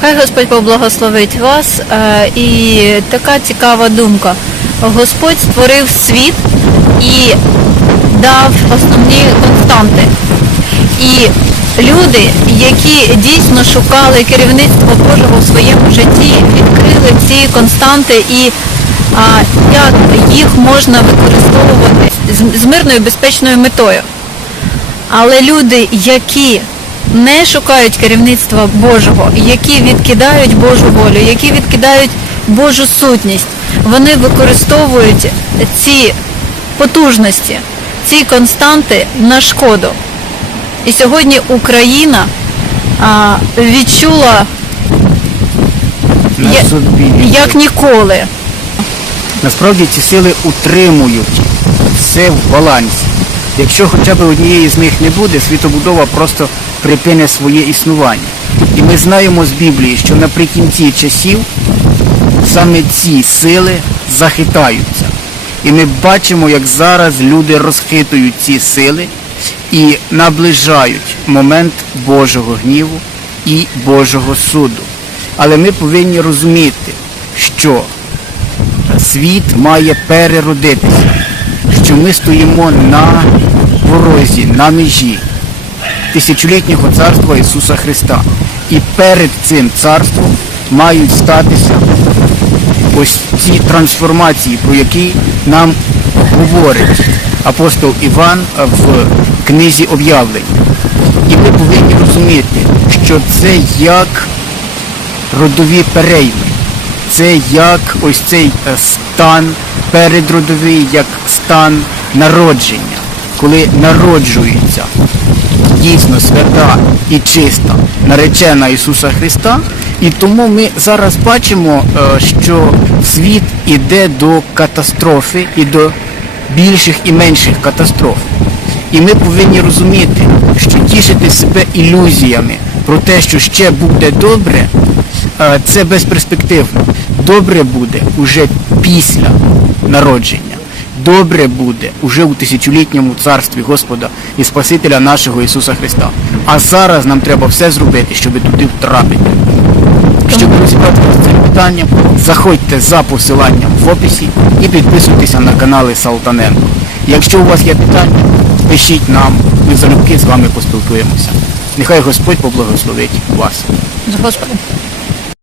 Хай Господь поблагословить вас. Е, І така цікава думка. Господь створив світ і дав основні константи. І люди, які дійсно шукали керівництво Божого в своєму житті, відкрили ці константи і як їх можна використовувати з мирною безпечною метою. Але люди, які не шукають керівництва Божого, які відкидають Божу волю, які відкидають Божу сутність, вони використовують ці потужності, ці константи на шкоду. І сьогодні Україна а, відчула На собі. як ніколи. Насправді ці сили утримують все в балансі. Якщо хоча б однієї з них не буде, світобудова просто припине своє існування. І ми знаємо з Біблії, що наприкінці часів саме ці сили захитаються. І ми бачимо, як зараз люди розхитують ці сили і наближають момент Божого гніву і Божого суду. Але ми повинні розуміти, що світ має переродитися, що ми стоїмо на порозі, на межі тисячолітнього царства Ісуса Христа. І перед цим царством мають статися ось ці трансформації, про які нам говорить апостол Іван в книзі об'явлень. І ми повинні розуміти, що це як родові перейми. Це як ось цей е, стан передродовий, як стан народження, коли народжується дійсно свята і чиста наречена Ісуса Христа. І тому ми зараз бачимо, е, що світ іде до катастрофи і до більших і менших катастроф. І ми повинні розуміти, що тішити себе ілюзіями про те, що ще буде добре, е, це безперспективно. Добре буде уже після народження. Добре буде уже у тисячолітньому царстві Господа і Спасителя нашого Ісуса Христа. А зараз нам треба все зробити, щоб туди втрапити. Щоб розібратися з цим питанням, заходьте за посиланням в описі і підписуйтеся на канали Салтаненко. Якщо у вас є питання, пишіть нам, ми залюбки з вами поспілкуємося. Нехай Господь поблагословить вас. З Господом.